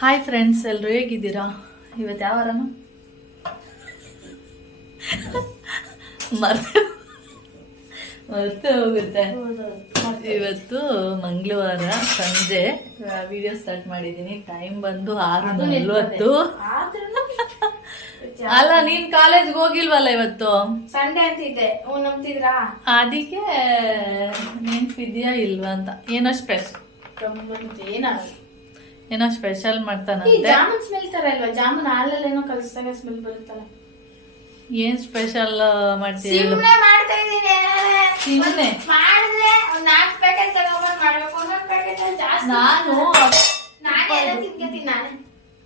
Hi friends, ಎಲ್ಲರೂ ಹೇಗಿದ್ದೀರಾ? ಇವತ್ತು ಯಾವ ವಾರನ ಮರ್ತೆ ಹೋಗುತ್ತೆ. ಇವತ್ತು ಮಂಗಳವಾರ ಸಂಜೆ ವಿಡಿಯೋ ಸ್ಟಾರ್ಟ್ ಮಾಡಿದ್ದೀನಿ. ಟೈಮ್ ಬಂದು 6:40. ಅಲ್ಲ, ನೀನ್ ಕಾಲೇಜ್ಗೆ ಹೋಗಿಲ್ವಲ್ಲ ಇವತ್ತು? ಸಂಡೇ ಅಂತಿದ್ದೆ, ನಂಬ್ತಿದ್ರಾ? ಅದಕ್ಕೆ ನೆನ್ಪಿದ್ಯಾ ಇಲ್ವಾ ಅಂತ. ಏನೋ ಸ್ಪೆಷಲ್ ಮಾಡ್ತಾನಂತೆ. ಜಾಮೂನ್ ಸ್ಮೆಲ್ ತರ ಅಲ್ವಾ? ಜಾಮೂನ್ ಹಾಲಲ್ಲಿ ಏನೋ ಕಲಿಸಿದಾಗ ಸ್ಮೆಲ್ ಬರುತ್ತಲ್ಲ. ಏನ್ ಸ್ಪೆಷಲ್ ಮಾಡ್ತೀವಿ? ಸುಮ್ಮನೆ ಮಾಡ್ತಾ ಇದ್ದೀನಿ. ಸುಮ್ಮನೆ ಮಾಡಿದ್ರೆ ಒಂದು 4 ಪ್ಯಾಕೆಟ್ ತಗೊಂಡ್ಬಂದು ಮಾಡ್ಬೇಕು. ಒಂದೊಂದು ಪ್ಯಾಕೆಟ್ ಜಾಸ್ತಿ. ನಾನೇ ಎಲ್ಲ ತಿನ್ಕೋತೀನಿ.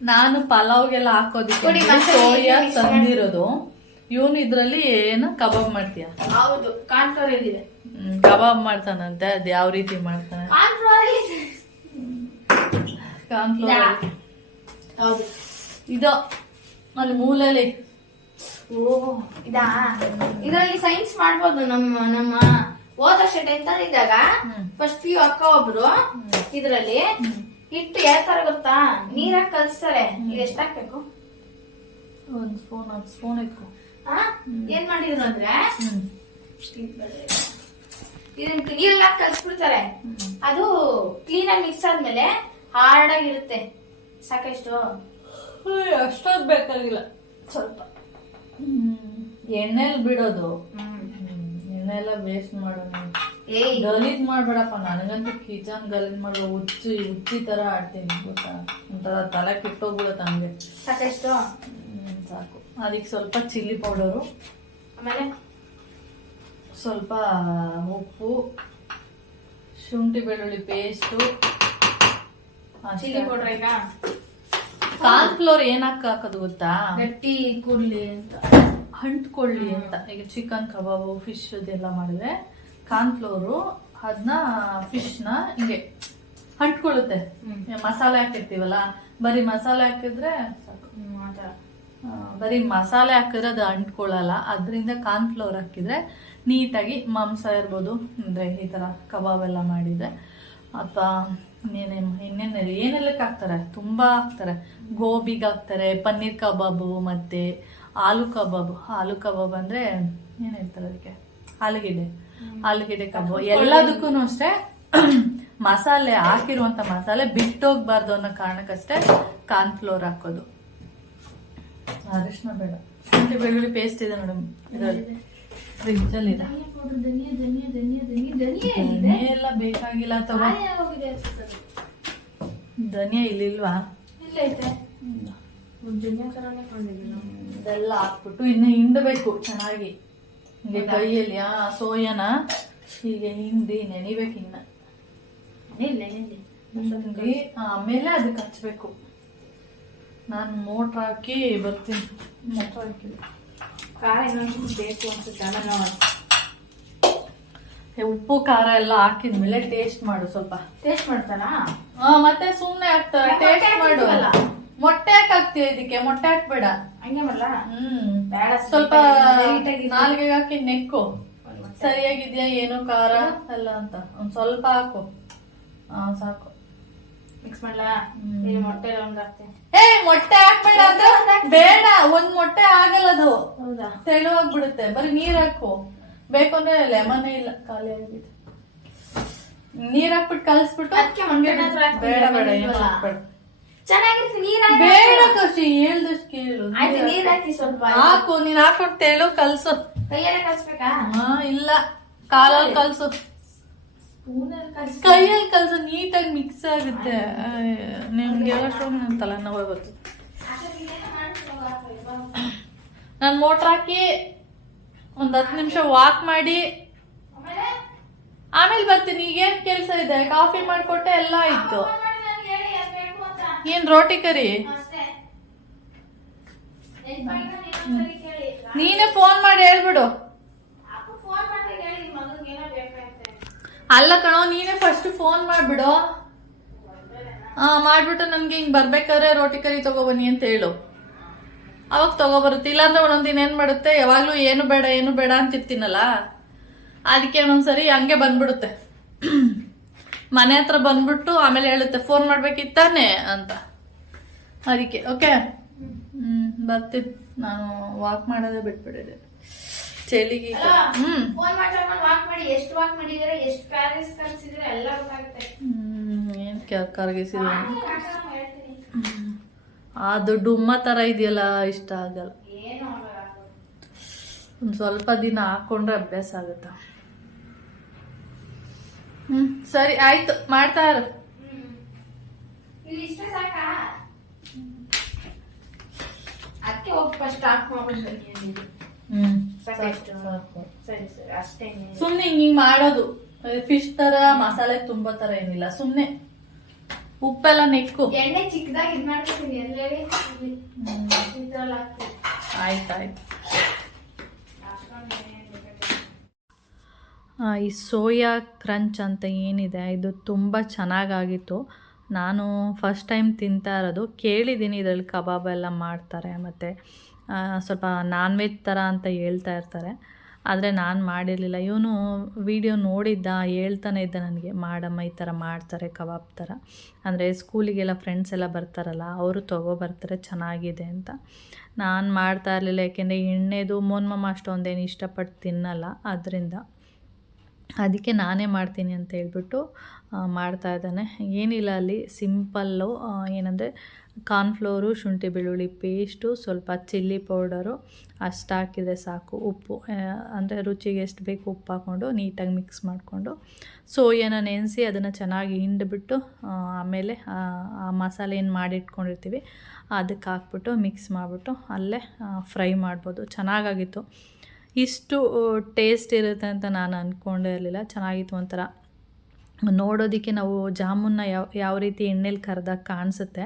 ನಾನು ಪಲಾವ್ಗೆಲ್ಲ ಹಾಕೋದಿಕ್ಕೆ ಸೋಯಾ ತಂದಿರೋದು. ಇವನು ಇದ್ರಲ್ಲಿ ಏನು ಕಬಾಬ್ ಮಾಡ್ತೀಯ? ಹೌದು, ಕಾರ್ನ್ಫ್ಲವರ್ ಇದೆ. ಕಬಾಬ್ ಮಾಡ್ತಾನಂತೆ. ಅದ್ ಯಾವ ರೀತಿ ಮಾಡ್ತಾನೆ? ಕಾರ್ನ್ಫ್ಲವರ್ ಹೌದು, ಇದು ಅಲ್ಲಿ ಮೂಲೆಯಲ್ಲಿ. ಇದರಲ್ಲಿ ಸೈನ್ಸ್ ಮಾಡ್ಬೋದು. ನಮ್ಮ ಹೋದ ವರ್ಷ 10th ಇದ್ದಾಗ ಫಸ್ಟ್ PU ಅಕ್ಕ ಒಬ್ರು ಇದ್ರಲ್ಲಿ ಹಿಟ್ಟು ಯಾವ ತರ ಗೊತ್ತಾ, ನೀರಾಗಿ ಕಲಿಸ್ತಾರೆ. ಇದು ಎಷ್ಟ್ ಹಾಕ್ಬೇಕು? 1 ಸ್ಪೂನ್ 10 ಸ್ಪೂನ್ ಇಟ್ಕೊ. ಏನ್ ಮಾಡಿದ್ರು ಅಂದ್ರೆ ಇದನ್ನ ನೀರಲ್ಲಿ ಹಾಕಿ ಕಲ್ಸ್ಬಿಡ್ತಾರೆ. ಅದು ಕ್ಲೀನ್ ಆಗಿ ಮಿಕ್ಸ್ ಆದ್ಮೇಲೆ ಹಾರ್ಡ್ ಆಗಿರುತ್ತೆ. ಸಾಕಷ್ಟು ಅಷ್ಟೊಂದು ಬೇಕಾಗಿಲ್ಲ, ಸ್ವಲ್ಪ ಎಣ್ಣೆಲ್ ಬಿಡೋದು. ಎಣ್ಣೆಲ್ಲ ವೇಸ್ಟ್ ಮಾಡೋಣ. ಗಲೀಜ್ ಮಾಡ್ಬೇಡಪ್ಪ. ನನಗಂತೂ ಕಿಚನ್ ಗಲೀಜ್ ಮಾಡೋ ಹುಚ್ಚಿ ತರ ಆಡ್ತೀನಿ ಗೊತ್ತಾ. ಒಂಥರ ತಲೆ ಕಿಟ್ಟೋಗ್ಬಿಡುತ್ತೆ ಹಂಗೆ. ಸಾಕಷ್ಟು ಸಾಕು. ಅದಕ್ಕೆ ಸ್ವಲ್ಪ ಚಿಲ್ಲಿ ಪೌಡರು, ಆಮೇಲೆ ಸ್ವಲ್ಪ ಉಪ್ಪು, ಶುಂಠಿ ಬೆಳ್ಳುಳ್ಳಿ ಪೇಸ್ಟು, ಚಿಲ್ಲಿ ಪೌಡರ್. ಈಗ ಕಾರ್ನ್ಫ್ಲೋರ್ ಏನಕ್ಕೆ ಹಾಕೋದು ಗೊತ್ತಾ? ಗಟ್ಟಿ ಕೂಡ್ಲಿ ಅಂತ, ಅಂಟ್ಕೊಳ್ಳಿ ಅಂತ. ಈಗ ಚಿಕನ್ ಕಬಾಬು, ಫಿಶ್ ಇದೆಲ್ಲ ಮಾಡಿದ್ರೆ ಕಾರ್ನ್ಫ್ಲೋರು ಅದನ್ನ ಫಿಶ್ನ ಹಿಂಗೆ ಅಂಟ್ಕೊಳ್ಳುತ್ತೆ. ಮಸಾಲೆ ಹಾಕಿರ್ತೀವಲ್ಲ, ಬರೀ ಮಸಾಲೆ ಹಾಕಿದ್ರೆ ಸಾಕು. ಬರೀ ಮಸಾಲೆ ಹಾಕಿದ್ರೆ ಅದು ಅಂಟ್ಕೊಳ್ಳಲ್ಲ. ಅದರಿಂದ ಕಾರ್ನ್ಫ್ಲೋರ್ ಹಾಕಿದ್ರೆ ನೀಟಾಗಿ ಮಾಂಸ ಇರ್ಬೋದು, ಅಂದ್ರೆ ಈ ತರ ಕಬಾಬ್ ಎಲ್ಲ ಮಾಡಿದ್ರೆ, ಅಥವಾ ಏನೆಲ್ಲಕ್ಕೆ ಹಾಕ್ತಾರೆ, ತುಂಬಾ ಹಾಕ್ತಾರೆ. ಗೋಬಿಗೆ ಹಾಕ್ತಾರೆ, ಪನ್ನೀರ್ ಕಬಾಬು, ಮತ್ತೆ ಆಲೂ ಕಬಾಬು. ಆಲೂ ಕಬಾಬ್ ಅಂದ್ರೆ ಏನ್ ಹೇಳ್ತಾರೆ ಅದಕ್ಕೆ? ಆಲೂಗೆಡ್ಡೆ ಕಬಾಬ್. ಎಲ್ಲದಕ್ಕೂ ಅಷ್ಟೇ ಮಸಾಲೆ ಹಾಕಿರುವಂತ ಮಸಾಲೆ ಬಿಟ್ಟೋಗ್ಬಾರ್ದು ಅನ್ನೋ ಕಾರಣಕ್ಕಷ್ಟೇ ಕಾರ್ನ್ಫ್ಲೋರ್ ಹಾಕೋದು. ಅರಿಶಿನ ಬೇಡ. ಶುಂಠಿ ಬೆಳ್ಳುಳ್ಳಿ ಪೇಸ್ಟ್ ಇದೆ ಮೇಡಮ್ ಇದರಲ್ಲಿ, ಫ್ರಿಜ್ ಅಲ್ಲಿ ಇದೆ. ಧನಿಯಾ ಎಲ್ಲ ಬೇಕಾಗಿಲ್ಲ ತಗೋ. ಧನಿಯಾ ಇಲ್ಲಿಲ್ವಾ? ಇದೆಲ್ಲ ಹಾಕ್ಬಿಟ್ಟು ಇನ್ನು ಹಿಂಡಬೇಕು ಚೆನ್ನಾಗಿ. ಹಿಂಗೆ ಕೈಯಲ್ಲಿ ಸೋಯಾನ ಹೀಗೆ ಹಿಂಡಿ ನೆನಿಬೇಕು. ಇನ್ನ ಹಿಂಡಿ ಆಮೇಲೆ ಅದಕ್ಕೆ ಹಚ್ಬೇಕು. ನಾನು ಮೋಟ್ರ್ ಹಾಕಿ ಬರ್ತೀನಿ. ಮೋಟ್ರ್ ಹಾಕಿ ಖಾರ ಇನ್ನೊಂದು ಬೇಕು ಅನ್ಸುತ್ತೆ. ಉಪ್ಪು ಖಾರ ಎಲ್ಲ ಹಾಕಿದ್ಮೇಲೆ ಟೇಸ್ಟ್ ಮಾಡು. ಸ್ವಲ್ಪ ಟೇಸ್ಟ್ ಮಾಡ್ತಾರ. ಮತ್ತೆ ಸುಮ್ನೆ ಹಾಕ್ತಾರೆ. ಟೇಸ್ಟ್ ಮಾಡು. ಮೊಟ್ಟೆ ಯಾಕೆ ಹಾಕ್ತೀಯ ಇದಕ್ಕೆ? ಮೊಟ್ಟೆ ಹಾಕ್ಬೇಡ. ಹಂಗೆ ಮಾಡಲ್ಲ. ಸ್ವಲ್ಪ ನಾಲ್ಗೆ ಹಾಕಿ ನೆಕ್ಕು. ಸರಿಯಾಗಿದ್ಯಾ ಏನು ಖಾರ ಎಲ್ಲ ಅಂತ ಒಂದ್ ಸ್ವಲ್ಪ ಹಾಕು. ಸಾಕು. ಮಿಕ್ಸ್ ಮಾಡ್ಲಾ? ಮೊಟ್ಟೆ ಒಂದು ಹಾಕ್ತೀನಿ. ಮೊಟ್ಟೆ ಹಾಕ್ಬೇಡ ಅಂದ್ರೆ ಬೇಡ. ಒಂದ್ ಮೊಟ್ಟೆ ಆಗಲ್ಲ, ಅದು ಹೌದಾ? ತೆಳುವಾಗ್ಬಿಡುತ್ತೆ. ಬರೀ ನೀರ್ ಹಾಕು. ಬೇಕು ಅಂದ್ರೆ ಲೆಮನ್ ಇಲ್ಲ, ಖಾಲಿ ಆಗಿದೆ. ನೀರ್ ಹಾಕ್ಬಿಟ್ಟು ಕಲ್ಸ್ಬಿಟ್ಟು ಬೇಡ ಬೇಡ ಏನು ಹಾಕ್ಬೇಡ. ಚೆನ್ನಾಗಿರುತ್ತೆ. ನೀರ್ ಬೇಡ ಕಸಿ, ಹೇಳ್ದಷ್ಟು ಕೇಳು. ನೀರ್ ಹಾಕಿ ಸ್ವಲ್ಪ ಹಾಕು. ನೀನ್ ಹಾಕ್ಬಿಟ್ಟು ತೆಳು ಕಲ್ಸು. ಕೈಯಲ್ಲೇ ಕಲ್ಸ್ಬೇಕಾ? ಇಲ್ಲ, ಕಾಲಲ್ಲಿ ಕಲ್ಸು. ಕೈಯಲ್ಲಿ ಕಲ್ಸು, ನೀಟಾಗಿ ಮಿಕ್ಸ್ ಆಗುತ್ತೆ. ನಿಮ್ಗೆ ಎಲ್ಲ ತಲೆನೋವು ಬರ್ತದೆ. ನಾನು ಮೋಟ್ರ್ ಹಾಕಿ ಒಂದ್ 10 ನಿಮಿಷ ವಾಕ್ ಮಾಡಿ ಆಮೇಲೆ ಬರ್ತೀನಿ. ಈಗೇನ್ ಕೆಲ್ಸ ಇದೆ? ಕಾಫಿ ಮಾಡ್ಕೊಟ್ಟೆ, ಎಲ್ಲ ಆಯ್ತು. ಏನ್ ರೋಟಿ ಕರಿ? ನೀನೇ ಫೋನ್ ಮಾಡಿ ಹೇಳ್ಬಿಡು. ಅಲ್ಲ ಕಣೋ, ನೀನೇ ಫಸ್ಟ್ ಫೋನ್ ಮಾಡ್ಬಿಡು. ಮಾಡ್ಬಿಟ್ಟು ನನ್ಗೆ ಹಿಂಗ್ ಬರ್ಬೇಕಾದ್ರೆ ರೋಟಿ ಕರಿ ತಗೋಬನ್ನಿ ಅಂತ ಹೇಳು. ಅವಾಗ ತಗೋಬರುತ್ತೆ. ಇಲ್ಲಾಂದ್ರೆ ಒಂದೊಂದಿನ ಏನ್ ಮಾಡುತ್ತೆ, ಯಾವಾಗ್ಲೂ ಏನು ಬೇಡ ಅಂತಿರ್ತೀನಲ್ಲ, ಅದಕ್ಕೆ ಒಂದೊಂದ್ಸರಿ ಹಂಗೆ ಬಂದ್ಬಿಡುತ್ತೆ. ಮನೆ ಹತ್ರ ಬಂದ್ಬಿಟ್ಟು ಆಮೇಲೆ ಹೇಳುತ್ತೆ ಫೋನ್ ಮಾಡ್ಬೇಕಿತ್ತಾನೆ ಅಂತ. ಅದಕ್ಕೆ ಓಕೆ ಬರ್ತೀನಿ. ನಾನು ವಾಕ್ ಮಾಡೋದೇ ಬಿಟ್ಬಿಟ್ಟಿದ್ದೆ ಚಳಿಗೆ. ಫೋನ್ ಮಾಡ್ಕೊಂಡು ವಾಕ್ ಮಾಡಿ, ಎಷ್ಟು ವಾಕ್ ಮಾಡಿದ್ರೆ ಎಷ್ಟು ಕ್ಯಾಲರೀಸ್ ಕಳ್ಸಿದ್ರೆ ಎಲ್ಲ ಗೊತ್ತಾಗುತ್ತೆ. ಏನ್ ಕರಗಿಸಿದ್ರು ಅದು ಡುಮ್ಮ ತರ ಇದೆಯಲ್ಲ, ಇಷ್ಟ ಆಗಲ್ಲ. ಏನು ಒಂದ್ ಸ್ವಲ್ಪ ದಿನ ಹಾಕೊಂಡ್ರೆ ಅಭ್ಯಾಸ ಆಗುತ್ತ. ಸರಿ ಆಯ್ತು, ಮಾಡ್ತಾ ಇರು. ಇಲ್ಲಿ ಇಷ್ಟ ಸಾಕಾ? ಅದಕ್ಕೆ ಹೋಗಿ ಫಸ್ಟ್ ಹಾಕ್ ಮಾಡ್ಬಿಟ್ಟು ಸಾಕಷ್ಟು. ಸರಿ ಸರಿ ಅಷ್ಟೇ. ಸುಮ್ನೆ ಹಿಂಗ್ ಮಾಡೋದು ಫಿಶ್ ತರ ಮಸಾಲೆ ತುಂಬಾ ತರ ಏನಿಲ್ಲ, ಸುಮ್ನೆ ಉಪ್ಪೆಲ್ಲ ನೆಕ್ಕು. ಎಣ್ಣೆ ಚಿಕ್ಕದಾಗಿ ಇದ್ ಮಾಡ್ತೀನಿ ಎಲ್ಲೆಲ್ಲಿ ಆಯ್ತಾಯ್ತು. ಈ ಸೋಯಾ ಕ್ರಂಚ್ ಅಂತ ಏನಿದೆ ಇದು ತುಂಬ ಚೆನ್ನಾಗಾಗಿತ್ತು. ನಾನು ಫಸ್ಟ್ ಟೈಮ್ ತಿಂತಾ ಇರೋದು. ಕೇಳಿದ್ದೀನಿ ಇದರಲ್ಲಿ ಕಬಾಬ್ ಎಲ್ಲ ಮಾಡ್ತಾರೆ ಮತ್ತು ಸ್ವಲ್ಪ ನಾನ್ ವೆಜ್ ಥರ ಅಂತ ಹೇಳ್ತಾ ಇರ್ತಾರೆ, ಆದರೆ ನಾನು ಮಾಡಿರಲಿಲ್ಲ. ಇವನು ವಿಡಿಯೋ ನೋಡಿದ್ದ, ಹೇಳ್ತಾನೆ ಇದ್ದ ನನಗೆ, ಮಾಡಮ್ಮ ಈ ಥರ ಮಾಡ್ತಾರೆ ಕಬಾಬ್ ಥರ, ಅಂದರೆ ಸ್ಕೂಲಿಗೆಲ್ಲ ಫ್ರೆಂಡ್ಸ್ ಎಲ್ಲ ಬರ್ತಾರಲ್ಲ ಅವರು ತೊಗೊಬರ್ತಾರೆ ಚೆನ್ನಾಗಿದೆ ಅಂತ. ನಾನು ಮಾಡ್ತಾ ಇರಲಿಲ್ಲ, ಯಾಕೆಂದರೆ ಎಣ್ಣೆದು ಮೋನ್ಮಮ್ಮ ಅಷ್ಟೊಂದೇನು ಇಷ್ಟಪಟ್ಟು ತಿನ್ನಲ್ಲ, ಅದರಿಂದ ಅದಕ್ಕೆ ನಾನೇ ಮಾಡ್ತೀನಿ ಅಂತ ಹೇಳ್ಬಿಟ್ಟು ಮಾಡ್ತಾ ಇದ್ದಾನೆ. ಏನಿಲ್ಲ, ಅಲ್ಲಿ ಸಿಂಪಲ್ಲು ಏನಂದರೆ ಕಾರ್ನ್ಫ್ಲೋರು, ಶುಂಠಿ ಬೆಳ್ಳುಳ್ಳಿ ಪೇಸ್ಟು, ಸ್ವಲ್ಪ ಚಿಲ್ಲಿ ಪೌಡರು ಅಷ್ಟು ಹಾಕಿದರೆ ಸಾಕು. ಉಪ್ಪು ಅಂದರೆ ರುಚಿಗೆ ಎಷ್ಟು ಬೇಕು ಉಪ್ಪು ಹಾಕ್ಕೊಂಡು ನೀಟಾಗಿ ಮಿಕ್ಸ್ ಮಾಡಿಕೊಂಡು ಸೋಯಾನ ನೆನೆಸಿ ಅದನ್ನು ಚೆನ್ನಾಗಿ ಹಿಂಡ್ಬಿಟ್ಟು ಆಮೇಲೆ ಆ ಮಸಾಲೆ ಏನು ಮಾಡಿಟ್ಕೊಂಡಿರ್ತೀವಿ ಅದಕ್ಕೆ ಹಾಕ್ಬಿಟ್ಟು ಮಿಕ್ಸ್ ಮಾಡಿಬಿಟ್ಟು ಅಲ್ಲೇ ಫ್ರೈ ಮಾಡ್ಬೋದು. ಚೆನ್ನಾಗಾಗಿತ್ತು. ಇಷ್ಟು ಟೇಸ್ಟ್ ಇರುತ್ತೆ ಅಂತ ನಾನು ಅಂದ್ಕೊಂಡೇ ಇರಲಿಲ್ಲ. ಚೆನ್ನಾಗಿತ್ತು. ಒಂಥರ ನೋಡೋದಕ್ಕೆ ನಾವು ಜಾಮೂನ್ನ ಯಾವ ರೀತಿ ಎಣ್ಣೆಲಿ ಕರೆದಾಗ ಕಾಣಿಸುತ್ತೆ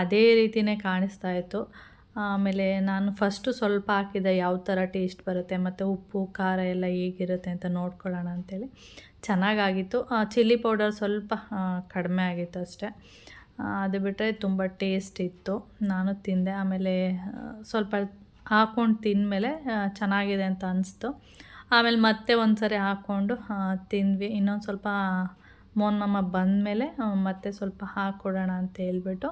ಅದೇ ರೀತಿಯೇ ಕಾಣಿಸ್ತಾ ಇತ್ತು. ಆಮೇಲೆ ನಾನು ಫಸ್ಟು ಸ್ವಲ್ಪ ಹಾಕಿದೆ, ಯಾವ ಥರ ಟೇಸ್ಟ್ ಬರುತ್ತೆ ಮತ್ತು ಉಪ್ಪು ಖಾರ ಎಲ್ಲ ಹೇಗಿರುತ್ತೆ ಅಂತ ನೋಡ್ಕೊಳ್ಳೋಣ ಅಂಥೇಳಿ. ಚೆನ್ನಾಗಾಗಿತ್ತು. ಚಿಲ್ಲಿ ಪೌಡರ್ ಸ್ವಲ್ಪ ಕಡಿಮೆ ಆಗಿತ್ತು ಅಷ್ಟೇ. ಅದು ಬಿಟ್ಟರೆ ತುಂಬ ಟೇಸ್ಟ್ ಇತ್ತು. ನಾನು ತಿಂದೆ. ಆಮೇಲೆ ಸ್ವಲ್ಪ ಹಾಕ್ಕೊಂಡು ತಿಂದಮೇಲೆ ಚೆನ್ನಾಗಿದೆ ಅಂತ ಅನಿಸ್ತು. ಆಮೇಲೆ ಮತ್ತೆ ಒಂದು ಸರಿ ಹಾಕ್ಕೊಂಡು ತಿಂದ್ವಿ. ಇನ್ನೊಂದು ಸ್ವಲ್ಪ ಮೋನ್ಮಮ್ಮ ಬಂದಮೇಲೆ ಮತ್ತೆ ಸ್ವಲ್ಪ ಹಾಕ್ಕೊಡೋಣ ಅಂತ ಹೇಳ್ಬಿಟ್ಟು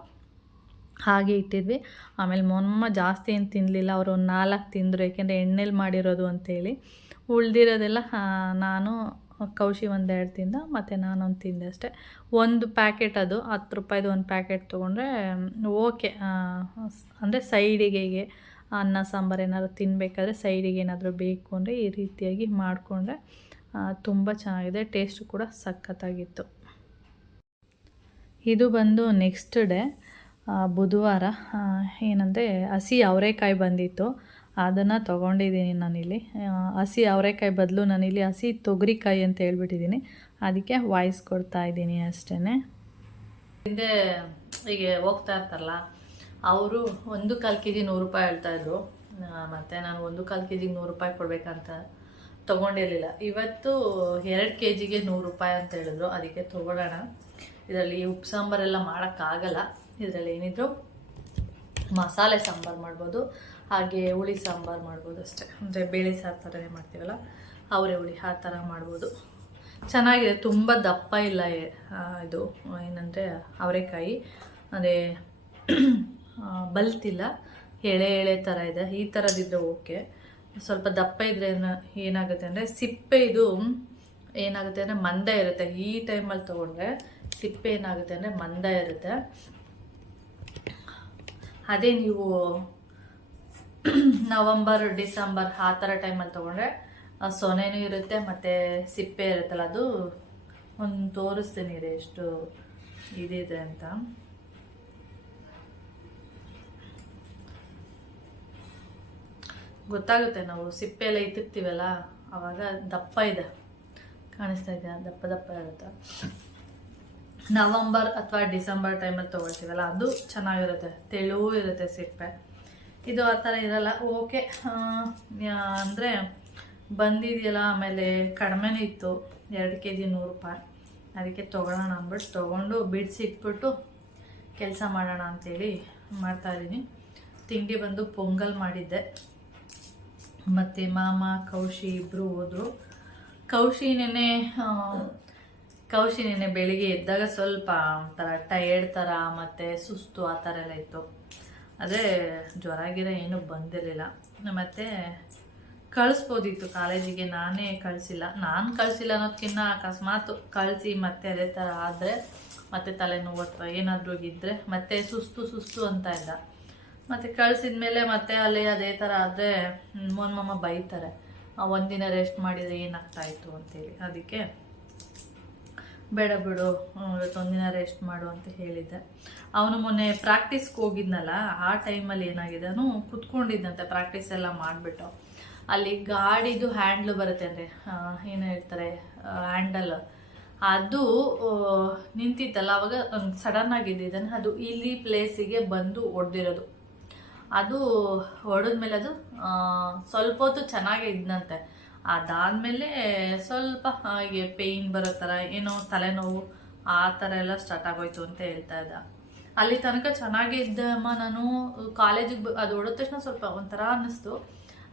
ಹಾಗೆ ಇಟ್ಟಿದ್ವಿ. ಆಮೇಲೆ ಮೋನ್ಮಮ್ಮ ಜಾಸ್ತಿ ಏನು ತಿನ್ನಲಿಲ್ಲ, ಅವರು ಒಂದು 4 ತಿಂದರು, ಏಕೆಂದರೆ ಎಣ್ಣೆಲಿ ಮಾಡಿರೋದು ಅಂಥೇಳಿ. ಉಳ್ದಿರೋದೆಲ್ಲ ನಾನು ಕೌಶಿ 1-2 ತಿಂದ, ಮತ್ತು ನಾನೊಂದು ತಿಂದೆ ಅಷ್ಟೇ. ಒಂದು ಪ್ಯಾಕೆಟ್, ಅದು 10 ರೂಪಾಯಿದು ಒಂದು ಪ್ಯಾಕೆಟ್ ತೊಗೊಂಡ್ರೆ ಓಕೆ. ಅಂದರೆ ಸೈಡಿಗೆ ಹೀಗೆ ಅನ್ನ ಸಾಂಬಾರು ಏನಾದ್ರು ತಿನ್ನಬೇಕಾದ್ರೆ ಸೈಡಿಗೆ ಏನಾದರೂ ಬೇಕು ಅಂದರೆ ಈ ರೀತಿಯಾಗಿ ಮಾಡಿಕೊಂಡ್ರೆ ತುಂಬ ಚೆನ್ನಾಗಿದೆ. ಟೇಸ್ಟು ಕೂಡ ಸಖತ್ತಾಗಿತ್ತು. ಇದು ಬಂದು ನೆಕ್ಸ್ಟ್ ಡೇ ಬುಧವಾರ. ಏನಂದರೆ ಹಸಿ ಅವರೆಕಾಯಿ ಬಂದಿತ್ತು, ಅದನ್ನು ತೊಗೊಂಡಿದ್ದೀನಿ ನಾನಿಲ್ಲಿ. ಹಸಿ ಅವರೆಕಾಯಿ ಬದಲು ನಾನಿಲ್ಲಿ ಹಸಿ ತೊಗರಿಕಾಯಿ ಅಂತ ಹೇಳ್ಬಿಟ್ಟಿದ್ದೀನಿ, ಅದಕ್ಕೆ ವಾಯ್ಸ್ ಕೊಡ್ತಾಯಿದ್ದೀನಿ ಅಷ್ಟೇ. ಹಿಂದೆ ಹೀಗೆ ಹೋಗ್ತಾ ಇರ್ತಾರಲ್ಲ ಅವರು 1/4 kg 100 ರೂಪಾಯಿ ಹೇಳ್ತಾಯಿದ್ರು, ಮತ್ತು ನಾನು 1/4 kg 100 ರೂಪಾಯಿ ಕೊಡಬೇಕಂತ ತೊಗೊಂಡಿರಲಿಲ್ಲ. ಇವತ್ತು 2 kgಗೆ 100 ರೂಪಾಯಿ ಅಂತ ಹೇಳಿದ್ರು, ಅದಕ್ಕೆ ತೊಗೊಳ್ಳೋಣ. ಇದರಲ್ಲಿ ಉಪ್ಪು ಸಾಂಬಾರೆಲ್ಲ ಮಾಡೋಕ್ಕಾಗಲ್ಲ, ಇದರಲ್ಲಿ ಏನಿದ್ರು ಮಸಾಲೆ ಸಾಂಬಾರು ಮಾಡ್ಬೋದು, ಹಾಗೆ ಹುಳಿ ಸಾಂಬಾರು ಮಾಡ್ಬೋದು ಅಷ್ಟೇ. ಅಂದರೆ ಬೇಳೆ ಸಾರು ಥರನೇ ಮಾಡ್ತೀವಲ್ಲ ಅವರೇ ಹುಳಿ ಆ ಥರ ಮಾಡ್ಬೋದು. ಚೆನ್ನಾಗಿದೆ, ತುಂಬ ದಪ್ಪ ಇಲ್ಲ ಇದು ಏನಂದರೆ ಅವರೆಕಾಯಿ, ಅಂದರೆ ಬಲ್ತಿಲ್ಲ, ಎಳೆ ಎಳೆ ಥರ ಇದೆ. ಈ ಥರದಿದ್ದರೆ ಓಕೆ. ಸ್ವಲ್ಪ ದಪ್ಪ ಇದ್ದರೆ ಏನಾಗುತ್ತೆ ಅಂದರೆ ಸಿಪ್ಪೆ ಇದು ಏನಾಗುತ್ತೆ ಅಂದರೆ ಮಂದ ಇರುತ್ತೆ. ಈ ಟೈಮಲ್ಲಿ ತೊಗೊಂಡ್ರೆ ಸಿಪ್ಪೆ ಏನಾಗುತ್ತೆ ಅಂದರೆ ಮಂದ ಇರುತ್ತೆ. ಅದೇ ನೀವು ನವಂಬರ್ ಡಿಸೆಂಬರ್ ಆ ಥರ ಟೈಮಲ್ಲಿ ತೊಗೊಂಡ್ರೆ ಸೊನೆನೂ ಇರುತ್ತೆ ಮತ್ತು ಸಿಪ್ಪೆ ಇರುತ್ತಲ್ಲ, ಅದು ಒಂದು ತೋರಿಸ್ತೀನಿ ರೀ ಎಷ್ಟು ಇದಿದೆ ಅಂತ. ಗೊತ್ತಾಗುತ್ತೆ, ನಾವು ಸಿಪ್ಪೆ ಎಲ್ಲ ಇತ್ತಿರ್ತೀವಲ್ಲ ಆವಾಗ ದಪ್ಪ ಇದೆ, ಕಾಣಿಸ್ತಾ ಇದೆ, ದಪ್ಪ ದಪ್ಪ ಇರುತ್ತೆ. ನವಂಬರ್ ಅಥವಾ ಡಿಸೆಂಬರ್ ಟೈಮಲ್ಲಿ ತೊಗೊಳ್ತೀವಲ್ಲ ಅದು ಚೆನ್ನಾಗಿರುತ್ತೆ, ತೆಳುವೂ ಇರುತ್ತೆ ಸಿಪ್ಪೆ. ಇದು ಆ ಥರ ಇರಲ್ಲ. ಓಕೆ, ಅಂದರೆ ಬಂದಿದೆಯಲ್ಲ, ಆಮೇಲೆ ಕಡಿಮೆನೇ ಇತ್ತು, 2 kg 100 ರೂಪಾಯಿ, ಅದಕ್ಕೆ ತೊಗೊಳ್ಳೋಣ ಅಂದ್ಬಿಟ್ಟು ತೊಗೊಂಡು ಬಿಡಿಸಿಟ್ಬಿಟ್ಟು ಕೆಲಸ ಮಾಡೋಣ ಅಂಥೇಳಿ ಮಾಡ್ತಾಯಿದ್ದೀನಿ. ತಿಂಡಿ ಬಂದು ಪೊಂಗಲ್ ಮಾಡಿದ್ದೆ, ಮತ್ತು ಮಾಮ ಕೌಶಿ ಇಬ್ಬರು ಹೋದರು. ಕೌಶಿ ನೆನ್ನೆ ಕೌಶಿ ನೆನೆ ಬೆಳಿಗ್ಗೆ ಎದ್ದಾಗ ಸ್ವಲ್ಪ ಒಂಥರ ಟಯರ್ಡ್ ಥರ ಮತ್ತು ಸುಸ್ತು ಆ ಥರ ಎಲ್ಲ ಇತ್ತು. ಅದೇ ಜ್ವರ ಗಿರ ಏನೂ ಬಂದಿರಲಿಲ್ಲ. ಮತ್ತು ಕಳಿಸ್ಬೋದಿತ್ತು ಕಾಲೇಜಿಗೆ, ನಾನೇ ಕಳಿಸಿಲ್ಲ. ನಾನು ಕಳಿಸಿಲ್ಲ ಅನ್ನೋದಕ್ಕಿಂತ ಅಕಸ್ಮಾತ್ ಕಳಿಸಿ ಮತ್ತೆ ಅದೇ ಥರ ಆದರೆ ಮತ್ತೆ ತಲೆನೋವು ಅಥವಾ ಏನಾದರೂ ಇದ್ದರೆ ಮತ್ತೆ ಸುಸ್ತು ಅಂತ ಇದ್ದ. ಮತ್ತು ಕಳಿಸಿದ್ಮೇಲೆ ಮತ್ತೆ ಅಲ್ಲಿ ಅದೇ ಥರ ಆದರೆ ಮಮ್ಮ ಬೈತಾರೆ, ಒಂದಿನ ರೆಸ್ಟ್ ಮಾಡಿದರೆ ಏನಾಗ್ತಾಯಿತ್ತು ಅಂತೇಳಿ. ಅದಕ್ಕೆ ಬೇಡ ಬಿಡು, ಇವತ್ತೊಂದಿನ ರೆಸ್ಟ್ ಮಾಡು ಅಂತ ಹೇಳಿದ್ದೆ. ಅವನು ಮೊನ್ನೆ ಪ್ರಾಕ್ಟೀಸ್ಗೆ ಹೋಗಿದ್ನಲ್ಲ, ಆ ಟೈಮಲ್ಲಿ ಏನಾಗಿದೆ, ಅವನು ಕುತ್ಕೊಂಡಿದ್ದಂತೆ ಪ್ರಾಕ್ಟೀಸ್ ಎಲ್ಲ ಮಾಡಿಬಿಟ್ಟು. ಅಲ್ಲಿ ಗಾಡಿದು ಹ್ಯಾಂಡ್ಲು ಬರುತ್ತೆ ಅಂದರೆ ಏನು ಹೇಳ್ತಾರೆ, ಹ್ಯಾಂಡಲ್ ಅದು ನಿಂತಿತ್ತಲ್ಲ, ಅವಾಗ ಸಡನ್ ಆಗಿದ್ದಾನೆ, ಅದು ಇಲ್ಲಿ ಪ್ಲೇಸಿಗೆ ಬಂದು ಹೊಡೆದಿರೋದು. ಅದು ಹೊಡೆದ್ಮೇಲೆ ಅದು ಸ್ವಲ್ಪ ಹೊತ್ತು ಚೆನ್ನಾಗೇ ಇದ್ನಂತೆ. ಅದಾದಮೇಲೆ ಸ್ವಲ್ಪ ಹಾಗೆ ಪೇಯ್ನ್ ಬರೋ ಥರ, ಏನೋ ತಲೆನೋವು ಆ ಥರ ಎಲ್ಲ ಸ್ಟಾರ್ಟ್ ಆಗೋಯ್ತು ಅಂತ ಹೇಳ್ತಾ ಇದ್ದ. ಅಲ್ಲಿ ತನಕ ಚೆನ್ನಾಗೇ ಇದ್ದಮ್ಮ. ನಾನು ಕಾಲೇಜಿಗೆ ಅದು ಹೊಡೆದ ತಕ್ಷಣ ಸ್ವಲ್ಪ ಒಂಥರ ಅನ್ನಿಸ್ತು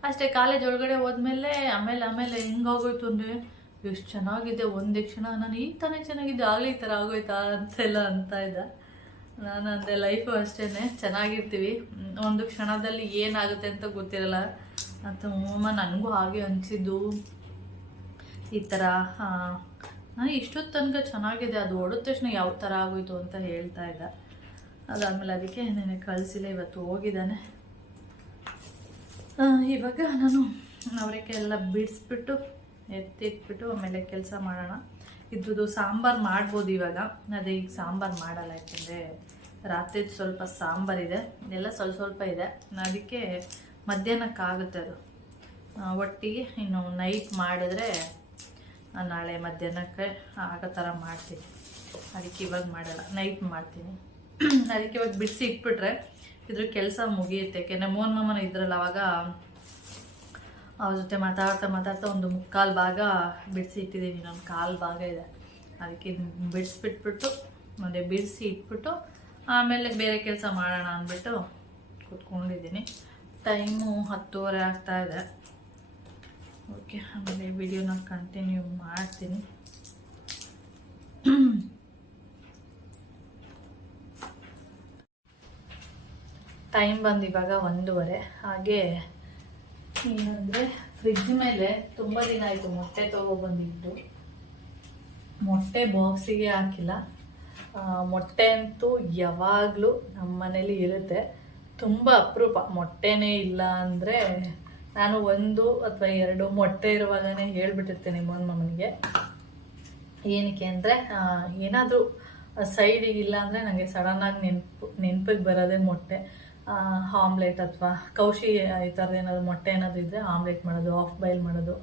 ಅಷ್ಟೇ. ಕಾಲೇಜ್ ಒಳಗಡೆ ಹೋದ್ಮೇಲೆ ಆಮೇಲೆ ಹೆಂಗಾಗೋಯ್ತು ಅಂದರೆ, ಎಷ್ಟು ಚೆನ್ನಾಗಿದೆ ಒಂದೇ ಕ್ಷಣ, ನಾನು ಈಗ ತಾನೇ ಚೆನ್ನಾಗಿದ್ದೆ, ಆಗಲೇ ಈ ಥರ ಆಗೋಯ್ತಾ ಅಂತೆಲ್ಲ ಅಂತ ಇದ್ದ. ನಾನು ಅಂದೆ ಲೈಫು ಅಷ್ಟೇ, ಚೆನ್ನಾಗಿರ್ತೀವಿ, ಒಂದು ಕ್ಷಣದಲ್ಲಿ ಏನಾಗುತ್ತೆ ಅಂತ ಗೊತ್ತಿರಲ್ಲ ಅಂತ. ನನಗೂ ಹಾಗೆ ಅನಿಸಿದ್ದು ಈ ಥರ. ನಾನು ಇಷ್ಟೊತ್ತು ತನಕ ಚೆನ್ನಾಗಿದೆ, ಅದು ಹೊಡೆದ ತಕ್ಷಣ ಯಾವ ಥರ ಆಗೋಯ್ತು ಅಂತ ಹೇಳ್ತಾ ಇದ್ದ. ಅದಾದಮೇಲೆ ಅದಕ್ಕೆ ನೆನೆ ಕಳಿಸಿಲ್ಲ, ಇವತ್ತು ಹೋಗಿದ್ದಾನೆ. ಇವಾಗ ನಾನು ಅವರಿಗೆ ಎಲ್ಲ ಬಿಡಿಸ್ಬಿಟ್ಟು ಎತ್ತಿಟ್ಬಿಟ್ಟು ಆಮೇಲೆ ಕೆಲಸ ಮಾಡೋಣ. ಇದ್ರದ್ದು ಸಾಂಬಾರು ಮಾಡ್ಬೋದು ಇವಾಗ. ಅದೇ ಈಗ ಸಾಂಬಾರು ಮಾಡಲ್ಲ, ಯಾಕೆಂದರೆ ರಾತ್ರಿ ಸ್ವಲ್ಪ ಸಾಂಬಾರಿದೆ, ಎಲ್ಲ ಸ್ವಲ್ಪ ಇದೆ. ಅದಕ್ಕೆ ಮಧ್ಯಾಹ್ನಕ್ಕಾಗುತ್ತೆ ಅದು ಒಟ್ಟಿಗೆ. ಇನ್ನು ನೈಟ್ ಮಾಡಿದ್ರೆ ನಾಳೆ ಮಧ್ಯಾಹ್ನಕ್ಕೆ ಆಗೋ ಥರ ಮಾಡ್ತೀನಿ. ಅದಕ್ಕೆ ಇವಾಗ ಮಾಡಲ್ಲ, ನೈಟ್ ಮಾಡ್ತೀನಿ. ಅದಕ್ಕೆ ಇವಾಗ ಬಿಡಿಸಿ ಇಟ್ಬಿಟ್ರೆ ಇದ್ರ ಕೆಲಸ ಮುಗಿಯುತ್ತೆ. ಯಾಕೆಂದರೆ ಮೋಹನ್ ಇದ್ರಲ್ಲ, ಅವಾಗ ಅವ್ರ ಜೊತೆ ಮಾತಾಡ್ತಾ ಒಂದು 3/4 ಭಾಗ ಬಿಡಿಸಿ ಇಟ್ಟಿದ್ದೀನಿ, ಇನ್ನೊಂದು 1/4 ಭಾಗ ಇದೆ. ಅದಕ್ಕೆ ಬಿಡಿಸ್ಬಿಟ್ಬಿಟ್ಟು ಮತ್ತೆ ಬಿಡಿಸಿ ಇಟ್ಬಿಟ್ಟು ಆಮೇಲೆ ಬೇರೆ ಕೆಲಸ ಮಾಡೋಣ ಅಂದ್ಬಿಟ್ಟು ಕೂತ್ಕೊಂಡಿದ್ದೀನಿ. ಟೈಮು 10:30 ಆಗ್ತಾ ಇದೆ. ಓಕೆ, ಆಮೇಲೆ ವಿಡಿಯೋನ ಕಂಟಿನ್ಯೂ ಮಾಡ್ತೀನಿ. ಟೈಮ್ ಬಂದು ಇವಾಗ 1:30. ಹಾಗೆ ಏನಂದರೆ ಫ್ರಿಜ್ ಮೇಲೆ ತುಂಬ ದಿನ ಆಯಿತು ಮೊಟ್ಟೆ ತೊಗೊಬಂದಿದ್ದು. ಮೊಟ್ಟೆ ಬಾಕ್ಸಿಗೆ ಹಾಕಿಲ್ಲ. ಮೊಟ್ಟೆ ಅಂತೂ ಯಾವಾಗಲೂ ನಮ್ಮ ಮನೇಲಿ ಇರುತ್ತೆ. ತುಂಬ ಅಪರೂಪ ಮೊಟ್ಟೆನೇ ಇಲ್ಲ ಅಂದರೆ, ನಾನು 1 ಅಥವಾ 2 ಮೊಟ್ಟೆ ಇರುವಾಗನೇ ಹೇಳ್ಬಿಟ್ಟಿರ್ತೇನೆ ಮಮ್ಮನಿಗೆ. ಏನಕ್ಕೆ ಅಂದರೆ ಏನಾದರೂ ಸೈಡಿಗೆ ಇಲ್ಲ ಅಂದರೆ ನನಗೆ ಸಡನ್ನಾಗಿ ನೆನಪಿಗೆ ಬರೋದೇ ಮೊಟ್ಟೆ. ಆಮ್ಲೆಟ್ ಅಥವಾ ಕೌಶಿ ಈ ಥರದ್ದು ಏನಾದರೂ ಮೊಟ್ಟೆ ಏನಾದರೂ ಇದ್ದರೆ ಆಮ್ಲೆಟ್ ಮಾಡೋದು, ಆಫ್ ಬಾಯ್ಲ್ ಮಾಡೋದು,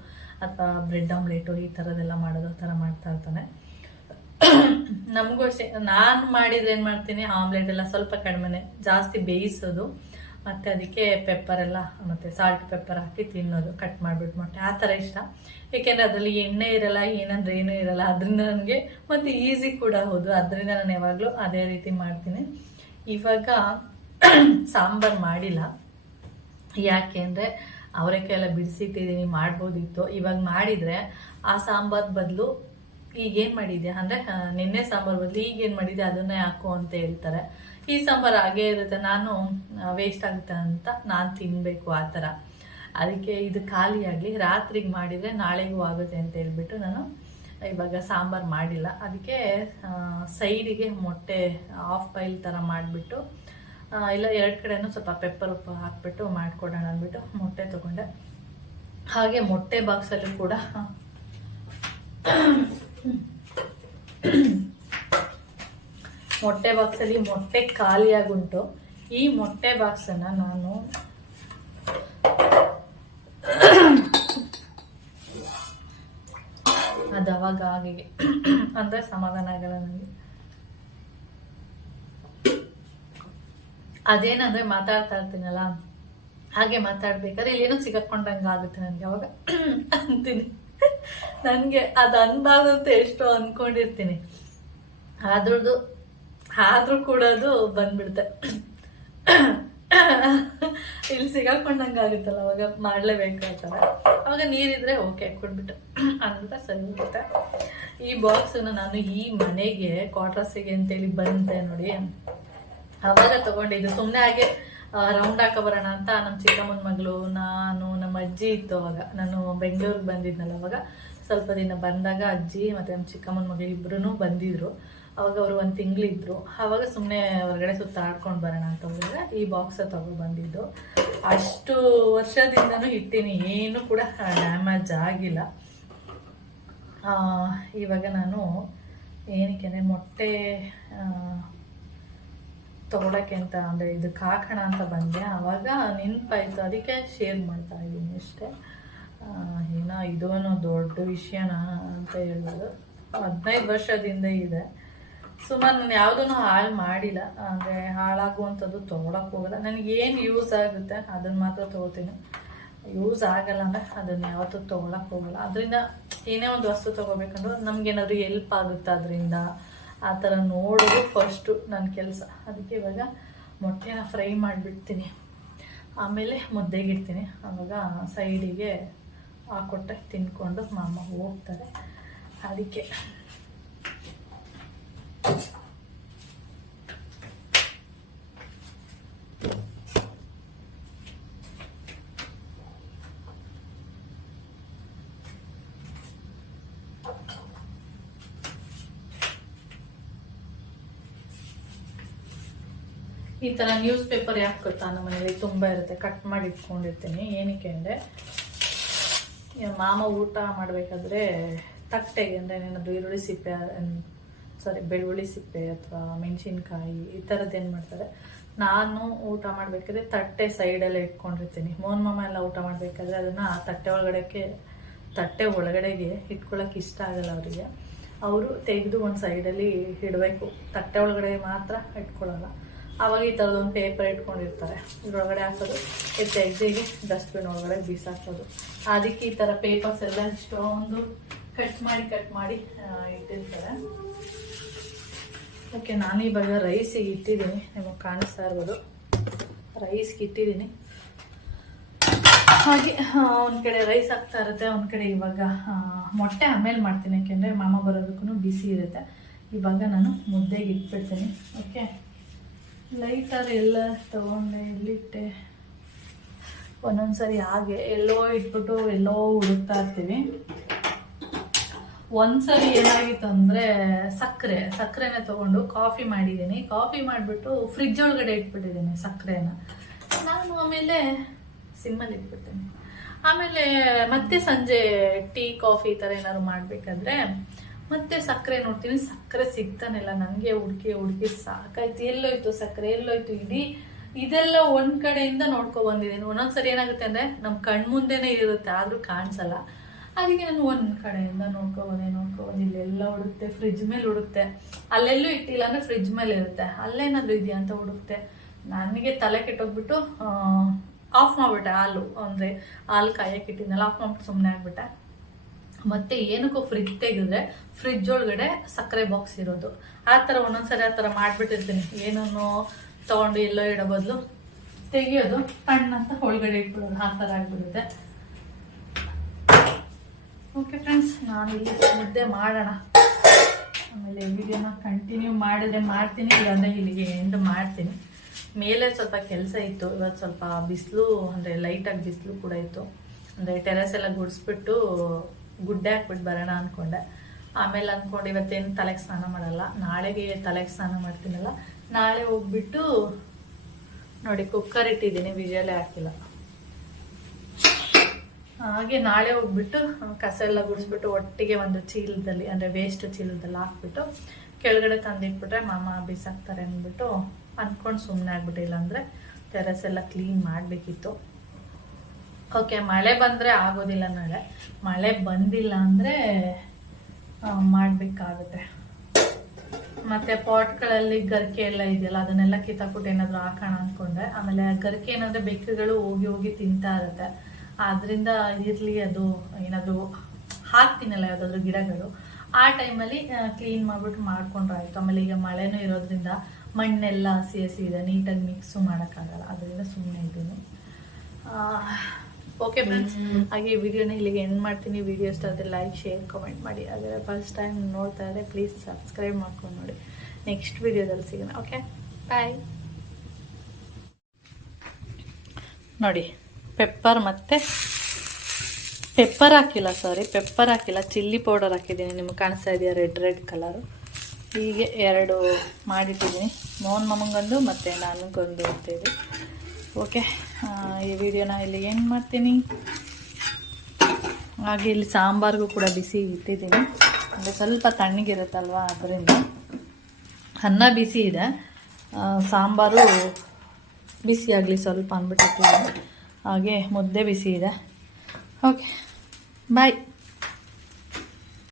ಅಥವಾ ಬ್ರೆಡ್ ಆಮ್ಲೆಟು ಈ ಥರದ್ದೆಲ್ಲ ಮಾಡೋದು, ಆ ಥರ ಮಾಡ್ತಾ ಇರ್ತಾನೆ. ನಮಗೂ ಅಷ್ಟೇ, ನಾನು ಮಾಡಿದ್ರೆ ಏನು ಮಾಡ್ತೀನಿ, ಆಮ್ಲೆಟ್ ಎಲ್ಲ ಸ್ವಲ್ಪ ಕಡಿಮೆನೆ, ಜಾಸ್ತಿ ಬೇಯಿಸೋದು, ಮತ್ತು ಅದಕ್ಕೆ ಪೆಪ್ಪರೆಲ್ಲ ಮತ್ತು ಸಾಲ್ಟ್ ಪೆಪ್ಪರ್ ಹಾಕಿ ತಿನ್ನೋದು, ಕಟ್ ಮಾಡಿಬಿಟ್ಟು ಮೊಟ್ಟೆ ಆ ಥರ ಇಷ್ಟ. ಏಕೆಂದರೆ ಅದರಲ್ಲಿ ಎಣ್ಣೆ ಇರಲ್ಲ, ಏನಂದ್ರೆ ಏನೂ ಇರಲ್ಲ, ಅದರಿಂದ ನನಗೆ ಮತ್ತು ಈಸಿ ಕೂಡ ಹೌದು. ಅದರಿಂದ ನಾನು ಯಾವಾಗಲೂ ಅದೇ ರೀತಿ ಮಾಡ್ತೀನಿ. ಇವಾಗ ಸಾಂಬಾರು ಮಾಡಿಲ್ಲ, ಯಾಕೆ ಅಂದರೆ ಅವರೆಕಾಯಿ ಎಲ್ಲ ಬಿಡಿಸಿಟ್ಟಿದ್ದೀನಿ, ಮಾಡ್ಬೋದಿತ್ತು. ಇವಾಗ ಮಾಡಿದರೆ ಆ ಸಾಂಬಾರು ಬದಲು ಈಗೇನು ಮಾಡಿದ್ಯಾ ಅಂದರೆ, ನಿನ್ನೆ ಸಾಂಬಾರು ಬದಲು ಈಗೇನು ಮಾಡಿದ್ದೆ ಅದನ್ನೇ ಹಾಕು ಅಂತ ಹೇಳ್ತಾರೆ. ಈ ಸಾಂಬಾರು ಹಾಗೇ ಇರುತ್ತೆ, ನಾನು ವೇಸ್ಟ್ ಆಗುತ್ತೆ ಅಂತ ನಾನು ತಿನ್ನಬೇಕು ಆ ಥರ. ಅದಕ್ಕೆ ಇದು ಖಾಲಿಯಾಗಲಿ, ರಾತ್ರಿಗೆ ಮಾಡಿದರೆ ನಾಳೆಗೂ ಆಗುತ್ತೆ ಅಂತ ಹೇಳ್ಬಿಟ್ಟು ನಾನು ಇವಾಗ ಸಾಂಬಾರು ಮಾಡಿಲ್ಲ. ಅದಕ್ಕೆ ಸೈಡಿಗೆ ಮೊಟ್ಟೆ ಆಫ್ ಬಾಯ್ಲ್ ಥರ ಮಾಡಿಬಿಟ್ಟು, ಇಲ್ಲ 2 ಕಡೆನೂ ಸ್ವಲ್ಪ ಪೆಪ್ಪರ್ ಉಪ್ಪು ಹಾಕ್ಬಿಟ್ಟು ಮಾಡಿಕೊಡೋಣ ಅಂದ್ಬಿಟ್ಟು ಮೊಟ್ಟೆ ತೊಗೊಂಡೆ. ಹಾಗೆ ಮೊಟ್ಟೆ ಬಾಕ್ಸಲ್ಲೂ ಕೂಡ ಮೊಟ್ಟೆ ಬಾಕ್ಸಲ್ಲಿ ಮೊಟ್ಟೆ ಖಾಲಿಯಾಗುಂಟು. ಈ ಮೊಟ್ಟೆ ಬಾಕ್ಸನ್ನು ನಾನು ಅದು ಅವಾಗ ಹಾಗೆ ಅಂದರೆ ಸಮಾಧಾನ ಆಗಲ್ಲ ನನಗೆ. ಅದೇನಂದ್ರೆ ಮಾತಾಡ್ತಾ ಇರ್ತೀನಲ್ಲ, ಹಾಗೆ ಮಾತಾಡ್ಬೇಕಾದ್ರೆ ಏನೋ ಸಿಗಾಕೊಂಡಂಗೆ ಆಗುತ್ತೆ ನನಗೆ. ಅವಾಗ ಅಂತೀನಿ, ನನಗೆ ಅದು ಅನ್ಬಾರ್ದು ಅಂತ ಎಷ್ಟೋ ಅಂದ್ಕೊಂಡಿರ್ತೀನಿ, ಆದ್ರೂ ಕೂಡ ಅದು ಬಂದ್ಬಿಡುತ್ತೆ. ಇಲ್ಲಿ ಸಿಗಾಕೊಂಡಂಗೆ ಆಗುತ್ತಲ್ಲ ಅವಾಗ ಮಾಡಲೇಬೇಕು ಆ ಥರ. ಅವಾಗ ನೀರಿದ್ರೆ ಓಕೆ ಕೊಟ್ಬಿಟ್ಟು ಅಂತ ಸರಿ ಹೋಗುತ್ತೆ. ಈ ಬಾಕ್ಸನ್ನು ನಾನು ಈ ಮನೆಗೆ ಕ್ವಾರ್ಟರ್ಸಿಗೆ ಅಂತೇಳಿ ಬಂದೆ ನೋಡಿ, ಅವಾಗ ತಗೊಂಡಿದ್ದು. ಸುಮ್ಮನೆ ಹಾಗೆ ರೌಂಡ್ ಹಾಕೋ ಬರೋಣ ಅಂತ ನಮ್ಮ ಚಿಕ್ಕಮ್ಮನ ಮಗಳು, ನಾನು, ನಮ್ಮ ಅಜ್ಜಿ ಇತ್ತು ಅವಾಗ. ನಾನು ಬೆಂಗಳೂರಿಗೆ ಬಂದಿದ್ನಲ್ಲ ಅವಾಗ ಸ್ವಲ್ಪ ದಿನ ಬಂದಾಗ ಅಜ್ಜಿ ಮತ್ತು ನಮ್ಮ ಚಿಕ್ಕಮ್ಮನ ಮಗಳು ಇಬ್ಬರೂ ಬಂದಿದ್ರು. ಅವಾಗ ಅವರು 1 ತಿಂಗಳಿದ್ರು. ಆವಾಗ ಸುಮ್ಮನೆ ಹೊರಗಡೆ ಸುತ್ತಾಡ್ಕೊಂಡು ಬರೋಣ ಅಂತ ಹೋದಾಗ ಈ ಬಾಕ್ಸ ಬಂದಿದ್ದು. ಅಷ್ಟು ವರ್ಷದಿಂದನೂ ಇಟ್ಟಿನಿ, ಏನು ಕೂಡ ಡ್ಯಾಮೇಜ್ ಆಗಿಲ್ಲ. ಇವಾಗ ನಾನು ಏನಕ್ಕೆ ಮೊಟ್ಟೆ ತೊಗೊಳಕ್ಕೆ ಅಂತ ಅಂದರೆ ಇದಕ್ಕೆ ಹಾಕೋಣ ಅಂತ ಬಂದೆ. ಆವಾಗ ನೆನಪಾಯಿತು, ಅದಕ್ಕೆ ಶೇರ್ ಮಾಡ್ತಾ ಇದ್ದೀನಿ ಅಷ್ಟೇ. ಏನೋ ಇದೂ ದೊಡ್ಡ ವಿಷಯನ ಅಂತ ಹೇಳ್ಬೋದು. 15 ವರ್ಷದಿಂದ ಇದೆ. ಸುಮಾರು ನಾನು ಯಾವುದೂ ಹಾಳು ಮಾಡಿಲ್ಲ, ಅಂದರೆ ಹಾಳಾಗುವಂಥದ್ದು ತೊಗೊಳಕ್ಕೆ ಹೋಗಲ್ಲ. ನನಗೇನು ಯೂಸ್ ಆಗುತ್ತೆ ಅದನ್ನು ಮಾತ್ರ ತೊಗೋತೀನಿ. ಯೂಸ್ ಆಗಲ್ಲ ಅಂದರೆ ಅದನ್ನು ಯಾವತ್ತೂ ತೊಗೊಳಕ್ಕೆ ಹೋಗಲ್ಲ. ಅದರಿಂದ ಏನೇ ಒಂದು ವಸ್ತು ತೊಗೋಬೇಕಂದ್ರೂ ನಮಗೇನಾದರೂ ಎಲ್ಪ್ ಆಗುತ್ತೆ ಅದರಿಂದ, ಆ ಥರ ನೋಡೋದು ಫಸ್ಟು ನನ್ನ ಕೆಲಸ. ಅದಕ್ಕೆ ಇವಾಗ ಮೊಟ್ಟೆನ ಫ್ರೈ ಮಾಡಿಬಿಡ್ತೀನಿ, ಆಮೇಲೆ ಮುದ್ದೆಗಿಡ್ತೀನಿ. ಆವಾಗ ಸೈಡಿಗೆ ಹಾಕೊಟ್ಟೆ ತಿನ್ಕೊಂಡು ಮಾಮ ಹೋಗ್ತಾರೆ. ಅದಕ್ಕೆ ಈ ಥರ ನ್ಯೂಸ್ ಪೇಪರ್ ಯಾಕೆ ಗೊತ್ತಾ, ನಮ್ಮ ಮನೇಲಿ ತುಂಬ ಇರುತ್ತೆ, ಕಟ್ ಮಾಡಿ ಇಟ್ಕೊಂಡಿರ್ತೀನಿ. ಏನಕ್ಕೆ ಅಂದರೆ ಮಾಮ ಊಟ ಮಾಡಬೇಕಾದ್ರೆ ತಟ್ಟೆಗೆ ಅಂದರೆ ಏನಾದರೂ ಈರುಳ್ಳಿ ಸಿಪ್ಪೆ ಬೆಳ್ಳುಳ್ಳಿ ಸಿಪ್ಪೆ ಅಥವಾ ಮೆಣಸಿನ್ಕಾಯಿ ಈ ಥರದ್ದು ಏನು ಮಾಡ್ತಾರೆ, ನಾನು ಊಟ ಮಾಡಬೇಕಾದ್ರೆ ತಟ್ಟೆ ಸೈಡಲ್ಲೇ ಇಟ್ಕೊಂಡಿರ್ತೀನಿ. ಮೋಹನ್ ಮಾಮ ಎಲ್ಲ ಊಟ ಮಾಡಬೇಕಾದ್ರೆ ಅದನ್ನು ತಟ್ಟೆ ಒಳಗಡೆಗೆ ಇಟ್ಕೊಳ್ಳೋಕೆ ಇಷ್ಟ ಆಗಲ್ಲ ಅವರಿಗೆ. ಅವರು ತೆಗೆದು ಒಂದು ಸೈಡಲ್ಲಿ ಇಡಬೇಕು, ತಟ್ಟೆ ಒಳಗಡೆ ಮಾತ್ರ ಇಟ್ಕೊಳ್ಳಲ್ಲ. ಆವಾಗ ಈ ಥರದೊಂದು ಪೇಪರ್ ಇಟ್ಕೊಂಡಿರ್ತಾರೆ, ಇದ್ರೊಳಗಡೆ ಹಾಕೋದು, ತೆಗೆದಿಗೆ ಡಸ್ಟ್ಬಿನ್ ಒಳಗಡೆ ಬೀಸಾಕೋದು. ಅದಕ್ಕೆ ಈ ಥರ ಪೇಪರ್ಸ್ ಎಲ್ಲ ಇಷ್ಟೊಂದು ಕಟ್ ಮಾಡಿ ಇಟ್ಟಿರ್ತಾರೆ. ಓಕೆ, ನಾನು ಇವಾಗ ರೈಸಿಗೆ ಇಟ್ಟಿದ್ದೀನಿ, ನಿಮಗೆ ಕಾಣಿಸ್ತಾ ಇರ್ಬೋದು. ರೈಸ್ಗೆ ಇಟ್ಟಿದ್ದೀನಿ. ಹಾಗೆ ಒಂದು ಕಡೆ ರೈಸ್ ಆಗ್ತಾ ಇರುತ್ತೆ, ಒಂದು ಕಡೆ ಇವಾಗ ಮೊಟ್ಟೆ ಆಮೇಲೆ ಮಾಡ್ತೀನಿ, ಯಾಕೆಂದರೆ ಮಾಮ ಬರೋದಕ್ಕೂ ಬಿಸಿ ಇರುತ್ತೆ. ಇವಾಗ ನಾನು ಮುದ್ದೆಗೆ ಇಟ್ಬಿಡ್ತೀನಿ. ಓಕೆ, ಲೈಟರ್ ಎಲ್ಲ ತೊಗೊಂಡೆ, ಎಲ್ಲಿಟ್ಟೆ, ಒಂದೊಂದ್ಸರಿ ಹಾಗೆ ಎಲ್ಲೋ ಇಟ್ಬಿಟ್ಟು ಎಲ್ಲೋ ಹುಡುಕ್ತಾ ಇರ್ತೀವಿ. ಒಂದ್ಸರಿ ಏನಾಗಿತ್ತು ಅಂದರೆ ಸಕ್ಕರೆನ ತೊಗೊಂಡು ಕಾಫಿ ಮಾಡಿದ್ದೀನಿ. ಕಾಫಿ ಮಾಡಿಬಿಟ್ಟು ಫ್ರಿಜ್ ಒಳಗಡೆ ಇಟ್ಬಿಟ್ಟಿದ್ದೀನಿ ಸಕ್ಕರೆನ. ನಾನು ಆಮೇಲೆ ಸಿಮ್ಮಲ್ಲಿ ಇಟ್ಬಿಡ್ತೀನಿ. ಆಮೇಲೆ ಮತ್ತೆ ಸಂಜೆ ಟೀ ಕಾಫಿ ಈ ಥರ ಏನಾದ್ರು ಮಾಡಬೇಕಾದ್ರೆ ಮತ್ತೆ ಸಕ್ಕರೆ ನೋಡ್ತೀನಿ, ಸಕ್ಕರೆ ಸಿಗ್ತಾನಿಲ್ಲ. ನನಗೆ ಹುಡುಕಿ ಸಾಕಾಯ್ತು, ಎಲ್ಲೋಯ್ತು ಸಕ್ಕರೆ, ಎಲ್ಲೋಯ್ತು. ಇದೆಲ್ಲ ಒಂದ್ ಕಡೆಯಿಂದ ಬಂದಿದ್ದೀನಿ. ಒಂದೊಂದ್ಸರಿ ಏನಾಗುತ್ತೆ ಅಂದರೆ ನಮ್ಮ ಕಣ್ಮುಂದೆನೇ ಇರುತ್ತೆ, ಆದರೂ ಕಾಣಿಸಲ್ಲ. ಅದಕ್ಕೆ ನಾನು ಒಂದು ಕಡೆಯಿಂದ ನೋಡ್ಕೊಬಂದು ಇಲ್ಲೆಲ್ಲ ಹುಡುಕ್ತೆ, ಫ್ರಿಜ್ ಮೇಲೆ ಹುಡುಕ್ತೆ, ಅಲ್ಲೆಲ್ಲೂ ಇಟ್ಟಿಲ್ಲ ಅಂದರೆ ಫ್ರಿಜ್ ಮೇಲೆ ಇರುತ್ತೆ, ಅಲ್ಲೇನಾದರೂ ಇದೆಯಾ ಅಂತ ಹುಡುಕ್ತೆ. ನನಗೆ ತಲೆ ಕೆಟ್ಟೋಗ್ಬಿಟ್ಟು ಆಫ್ ಮಾಡಿಬಿಟ್ಟೆ. ಹಾಲು ಕಾಯಕ್ಕೆ ಇಟ್ಟಿದ್ನಲ್ಲ, ಆಫ್ ಮಾಡ್ಬಿಟ್ಟು ಸುಮ್ಮನೆ ಆಗ್ಬಿಟ್ಟೆ. ಮತ್ತೆ ಏನಕ್ಕೂ ಫ್ರಿಜ್ ತೆಗೆದ್ರೆ ಫ್ರಿಜ್ ಒಳಗಡೆ ಸಕ್ಕರೆ ಬಾಕ್ಸ್ ಇರೋದು. ಆ ಥರ ಒಂದೊಂದ್ಸರಿ ಆ ಥರ ಮಾಡಿಬಿಟ್ಟಿರ್ತೀನಿ. ಏನನ್ನು ತೊಗೊಂಡು ಎಲ್ಲೋ ಇಡೋ ಬದಲು ತೆಗಿಯೋದು, ಕಣ್ಣಂತ ಒಳಗಡೆ ಇಟ್ಬಿಡೋದು, ಆ ಥರ ಆಗಿಬಿಡುತ್ತೆ. ಓಕೆ ಫ್ರೆಂಡ್ಸ್, ನಾನು ಇಲ್ಲಿ ಮುದ್ದೆ ಮಾಡೋಣ, ಆಮೇಲೆ ವಿಡಿಯೋನ ಕಂಟಿನ್ಯೂ ಮಾಡಿದ್ರೆ ಮಾಡ್ತೀನಿ, ಇಲ್ಲಾಂದರೆ ಇಲ್ಲಿಗೆ ಎಂಡ್ ಮಾಡ್ತೀನಿ. ಮೇಲೆ ಸ್ವಲ್ಪ ಕೆಲಸ ಇತ್ತು ಇವತ್ತು, ಸ್ವಲ್ಪ ಬಿಸಿಲು ಅಂದರೆ ಲೈಟಾಗಿ ಬಿಸಿಲು ಕೂಡ ಇತ್ತು. ಅಂದರೆ ಟೆರೆಸ್ ಎಲ್ಲ ಗುಡಿಸ್ಬಿಟ್ಟು ಗುಡ್ಡೆ ಹಾಕ್ಬಿಟ್ಟು ಬರೋಣ ಅಂದ್ಕೊಂಡೆ. ಆಮೇಲೆ ಅಂದ್ಕೊಂಡು ಇವತ್ತೇನು ತಲೆಗೆ ಸ್ನಾನ ಮಾಡಲ್ಲ, ನಾಳೆಗೆ ತಲೆಗೆ ಸ್ನಾನ ಮಾಡ್ತೀನಲ್ಲ, ನಾಳೆ ಹೋಗ್ಬಿಟ್ಟು ನೋಡಿ ಕುಕ್ಕರ್ ಇಟ್ಟಿದ್ದೀನಿ, ವಿಜಯಲ್ಲೇ ಹಾಕಿಲ್ಲ. ಹಾಗೆ ನಾಳೆ ಹೋಗ್ಬಿಟ್ಟು ಕಸ ಎಲ್ಲ ಗುಡಿಸ್ಬಿಟ್ಟು ಒಟ್ಟಿಗೆ ಒಂದು ಚೀಲದಲ್ಲಿ ಅಂದರೆ ವೇಸ್ಟ್ ಚೀಲದಲ್ಲಿ ಹಾಕ್ಬಿಟ್ಟು ಕೆಳಗಡೆ ತಂದಿಟ್ಬಿಟ್ರೆ ಮಾಮ ಬಿಸಾಕ್ತಾರೆ ಅಂದ್ಬಿಟ್ಟು ಅಂದ್ಕೊಂಡು ಸುಮ್ಮನೆ ಆಗ್ಬಿಟ್ಟಿಲ್ಲ. ಅಂದರೆ ಟೆರೆಸ್ ಎಲ್ಲ ಕ್ಲೀನ್ ಮಾಡಬೇಕಿತ್ತು. ಓಕೆ, ಮಳೆ ಬಂದರೆ ಆಗೋದಿಲ್ಲ, ನಾಳೆ ಮಳೆ ಬಂದಿಲ್ಲ ಅಂದರೆ ಮಾಡಬೇಕಾಗುತ್ತೆ. ಮತ್ತು ಪಾಟ್ಗಳಲ್ಲಿ ಗರಿಕೆ ಎಲ್ಲ ಇದೆಯಲ್ಲ, ಅದನ್ನೆಲ್ಲ ಕಿತ್ತಾಕ್ಬಿಟ್ಟು ಏನಾದರೂ ಹಾಕೋಣ ಅಂದ್ಕೊಂಡೆ. ಆಮೇಲೆ ಗರಿಕೆ ಏನಂದರೆ ಬೆಕ್ಕುಗಳು ಹೋಗಿ ತಿಂತಾ ಇರುತ್ತೆ, ಆದ್ದರಿಂದ ಇರಲಿ ಅದು ಏನಾದರೂ ಹಾಕ್ತೀನಲ್ಲ ಯಾವುದಾದ್ರೂ ಗಿಡಗಳು, ಆ ಟೈಮಲ್ಲಿ ಕ್ಲೀನ್ ಮಾಡಿಬಿಟ್ಟು ಮಾಡ್ಕೊಂಡ್ರೆ ಆಯಿತು. ಆಮೇಲೆ ಈಗ ಮಳೆನೂ ಇರೋದ್ರಿಂದ ಮಣ್ಣೆಲ್ಲ ಹಸಿ ಹಸಿ ಇದೆ, ನೀಟಾಗಿ ಮಿಕ್ಸು ಮಾಡೋಕ್ಕಾಗಲ್ಲ, ಅದರಿಂದ ಸುಮ್ಮನೆ ಇದ್ದೀನಿ. ಓಕೆ ಫ್ರೆಂಡ್ಸ್, ಹಾಗೆ ಈ ವಿಡಿಯೋನ ಇಲ್ಲಿಗೆ ಎಂಡ್ ಮಾಡ್ತೀನಿ. ವಿಡಿಯೋ ಇಷ್ಟ ಆದರೆ ಲೈಕ್, ಶೇರ್, ಕಮೆಂಟ್ ಮಾಡಿ. ಹಾಗೆ ಫಸ್ಟ್ ಟೈಮ್ ನೋಡ್ತಾ ಇದ್ದರೆ ಪ್ಲೀಸ್ ಸಬ್ಸ್ಕ್ರೈಬ್ ಮಾಡ್ಕೊಂಡು ನೋಡಿ. ನೆಕ್ಸ್ಟ್ ವಿಡಿಯೋದಲ್ಲಿ ಸಿಗೋಣ. ಓಕೆ, ಬಾಯ್. ನೋಡಿ, ಪೆಪ್ಪರ್ ಹಾಕಿಲ್ಲ, ಚಿಲ್ಲಿ ಪೌಡರ್ ಹಾಕಿದ್ದೀನಿ. ನಿಮ್ಗೆ ಕಾಣಿಸ್ತಾ ಇದೆಯಾ ರೆಡ್ ಕಲರು. ಹೀಗೆ 2 ಮಾಡಿಟ್ಟಿದ್ದೀನಿ, ಮೋಹನ್ ಮಾಮಂಗೊಂದು ಮತ್ತು ನನಗೊಂದು ಅಂತೇಳಿ. ಓಕೆ, ಈ ವಿಡಿಯೋನ ಇಲ್ಲಿ ಏನು ಮಾಡ್ತೀನಿ. ಹಾಗೆ ಇಲ್ಲಿ ಸಾಂಬಾರಿಗೂ ಕೂಡ ಬಿಸಿ ಇಟ್ಟಿದ್ದೀನಿ, ಅಂದರೆ ಸ್ವಲ್ಪ ತಣ್ಣಗಿರುತ್ತಲ್ವ, ಅದರಿಂದ. ಅನ್ನ ಬಿಸಿ ಇದೆ, ಸಾಂಬಾರು ಬಿಸಿ ಆಗಲಿ ಸ್ವಲ್ಪ ಅಂದ್ಬಿಟ್ಟಿದ್ದೀನಿ. ಹಾಗೆ ಮುದ್ದೆ ಬಿಸಿ ಇದೆ. ಓಕೆ, ಬಾಯ್.